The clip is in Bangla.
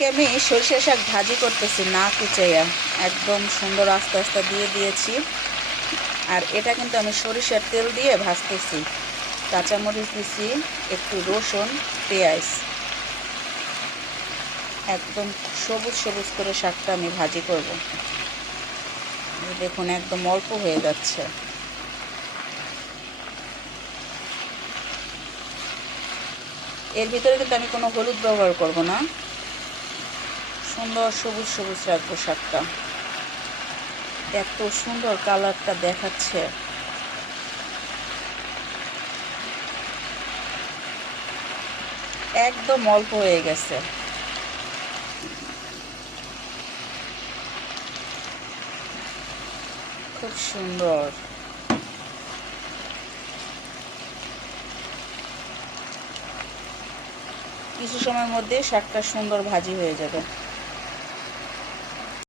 আজকে আমি সরিষা শাক ভাজি করতেছি না কুচাইয়া, একদম সুন্দর আস্তে আস্তে দিয়ে দিয়েছি। আর এটা কিন্তু আমি সরিষার তেল দিয়ে ভাজতেছি। কাঁচামরিচ দিছি, একটু রসুন, পেঁয়াজ, একদম সবুজ সবুজ করে শাকটা আমি ভাজি করব। দেখুন একদম অল্প হয়ে যাচ্ছে। এর ভিতরে কিন্তু আমি কোনো হলুদ ব্যবহার করব না, সুন্দর সবুজ সবুজ রাখবো শাকটা। এত সুন্দর কালারটা দেখাচ্ছে। একদম অল্প হয়ে গেছে। খুব সুন্দর। কিছু সময়ের মধ্যে শাকটা সুন্দর ভাজি হয়ে যাবে।